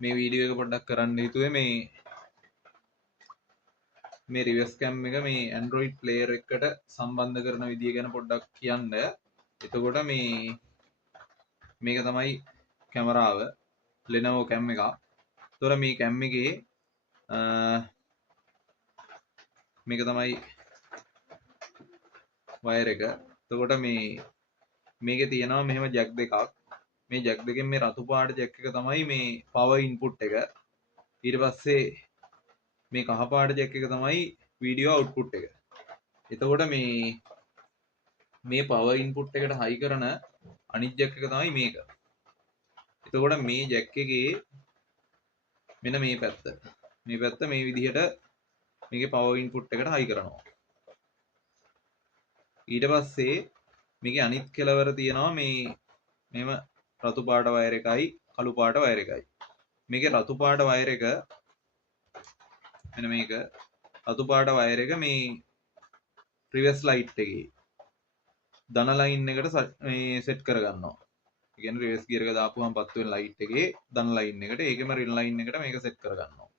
මේ වීඩියෝ එක පොඩ්ඩක් කරන්න හිතුවේ මේ රිවර්ස් කැම් එක මේ Android player එකට සම්බන්ධ කරන විදිය ගැන පොඩ්ඩක් කියන්න. එතකොට මේක තමයි කැමරාව Lenovo cam එක. ඒතොර මේ cam එකේ මේක තමයි වයර් එක. එතකොට මේකේ තියෙනවා මෙහෙම ජැක් දෙකක්. මේ ජැක් දෙකෙන් මේ රතු පාට ජැක් එක තමයි මේ පවර් ඉන්පුට් එක. ඊට පස්සේ මේ කහ පාට ජැක් එක තමයි වීඩියෝ අවුට්පුට් එක. එතකොට මේ පවර් ඉන්පුට් එකට හයි කරන අනිත් ජැක් එක තමයි මේක. එතකොට මේ ජැක් එකේ මෙන්න මේ පැත්ත මේ විදිහට මේකේ පවර් ඉන්පුට් එකට හයි කරනවා. ඊට පස්සේ මේකේ අනිත් කෙලවර තියෙනවා මෙහෙම රතු පාට වයර් එකයි කළු පාට වයර් එකයි. මේකේ රතු පාට වයර් එක මෙන්න මේක රතු පාට වයර් එක මේ රිවර්ස් ලයිට් එකේ ධන ලයින් එකට මේ සෙට් කරගන්නවා. ඒ කියන්නේ රිවර්ස් ගියර් එක දාපුවම පත් වෙන ලයිට් එකේ ධන ලයින් එකට ඒකෙම රින් ලයින් එකට මේක සෙට් කරගන්නවා.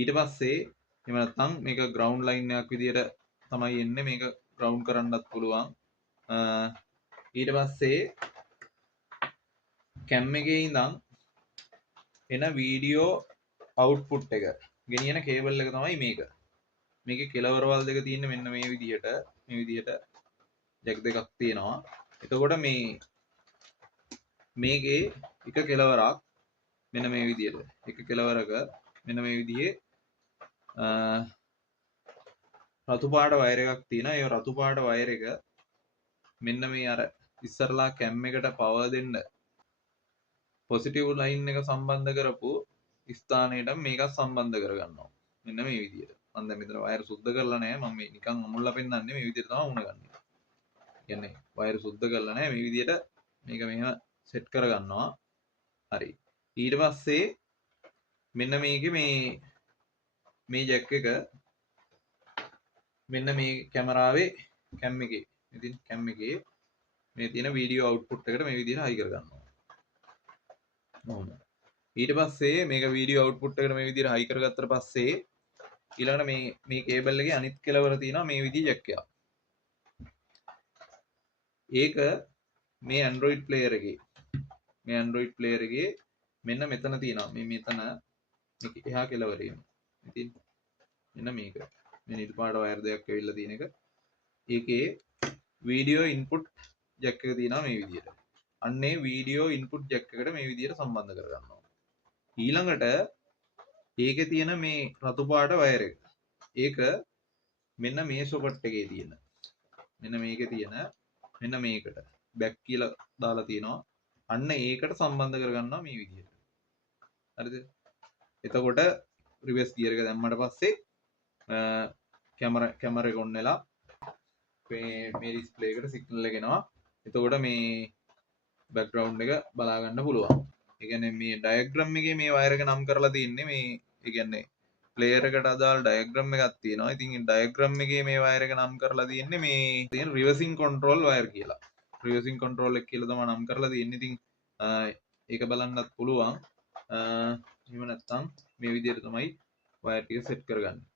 ඊට පස්සේ එහෙම නැත්නම් මේක ග්‍රවුන්ඩ් ලයින් එකක් විදියට තමයි එන්නේ. මේක ග්‍රවුන්ඩ් කරන්නත් පුළුවන්. ඊට පස්සේ කැම් එකේ ඉඳන් එන වීඩියෝ අවුට්පුට් එක ගෙනියන කේබල් එක තමයි මේක. මේකේ කෙලවරවල් දෙක තියෙන්නේ මෙන්න මේ විදියට ජැක් දෙකක් තියෙනවා. එතකොට මේකේ එක කෙලවරක් මෙන්න මේ විදියට එක කෙලවරක මෙන්න මේ විදිහේ රතු පාට වයර් එකක් තියෙනවා. ඒ රතු පාට වයර් එක මෙන්න මේ අර ඉස්සරලා කැම් එකට පවර් දෙන්න පොසිටිව් ලයින් එක සම්බන්ධ කරපු ස්ථානයට මේක සම්බන්ධ කරගන්නවා. මෙන්න මේ විදියට. මම දැන් මෙතන වයර් සුද්ධ කරලා නැහැ. මම මේ නිකන් අමුල්ලා පෙන්නන්නේ මේ විදියට තමයි උණගන්නේ. කියන්නේ වයර් සුද්ධ කරලා නැහැ. මේ විදියට මේක මෙහෙම සෙට් කරගන්නවා. හරි. ඊට පස්සේ මෙන්න මේකේ මේ ජැක් එක මෙන්න මේ කැමරාවේ කැම් එකේ ඉතින් කැම් එකේ මේ තියෙන වීඩියෝ අවුට්පුට් එකට මේ විදිහට හයි කරගන්නවා. ඊට පස්සේ මේක වීඩියෝ අවුට්පුට් එකට මේ විදිහට හයි කරගත්තට පස්සේ ඊළඟට මේ කේබල් එකේ අනිත් කෙලවර තියෙනවා මේ විදිහ ජැක් එකක්. ඒක මේ Android player එකේ මෙන්න මෙතන තියෙනවා. මෙතන මේක එහා කෙලවරේම. ඉතින් මෙන්න මේක. මේ නිල් පාට වයර් දෙකක් ඇවිල්ලා තියෙන එක. ඒකේ වීඩියෝ ඉන්පුට් ජැක් එක තියෙනවා මේ විදිහට. අන්නේ වීඩියෝ ඉන්පුට් ජැක් එකට මේ විදිහට සම්බන්ධ කරගන්නවා. ඊළඟට ඒකේ තියෙන මේ රතු පාට වයර් එක. ඒක මෙන්න මේ සොකට් එකේ තියෙන. මෙන්න මේකේ තියෙන මෙන්න මේකට බැක් කියලා දාලා තියෙනවා. අන්න ඒකට සම්බන්ධ කරගන්නවා මේ විදිහට. හරිද? එතකොට රිවර්ස් ගියර් එක දැම්මට පස්සේ කැමරා එක ඔන් වෙලා මේ ඩිස්ප්ලේ එකට සිග්නල් එක එනවා. එතකොට මේ බෑග්ග්‍රවුන්ඩ් එක බලා ගන්න පුළුවන්. ඒ කියන්නේ මේ ඩයග්‍රෑම් එකේ මේ වයර් එක නම් කරලා තියෙන්නේ ඒ කියන්නේ ප්ලේයර් එකට අදාළ ඩයග්‍රෑම් එකක් තියෙනවා. ඉතින් ඒ ඩයග්‍රෑම් එකේ මේ වයර් එක නම් කරලා තියෙන්නේ මේ තියෙන රිවර්සින් කන්ට්‍රෝල් වයර් කියලා. රිවර්සින් කන්ට්‍රෝල් එක කියලා තමයි නම් කරලා තියෙන්නේ. ඉතින් ඒක බලන්නත් පුළුවන්. එහෙම නැත්නම් මේ විදිහට තමයි වයර් ටික සෙට් කරගන්නේ.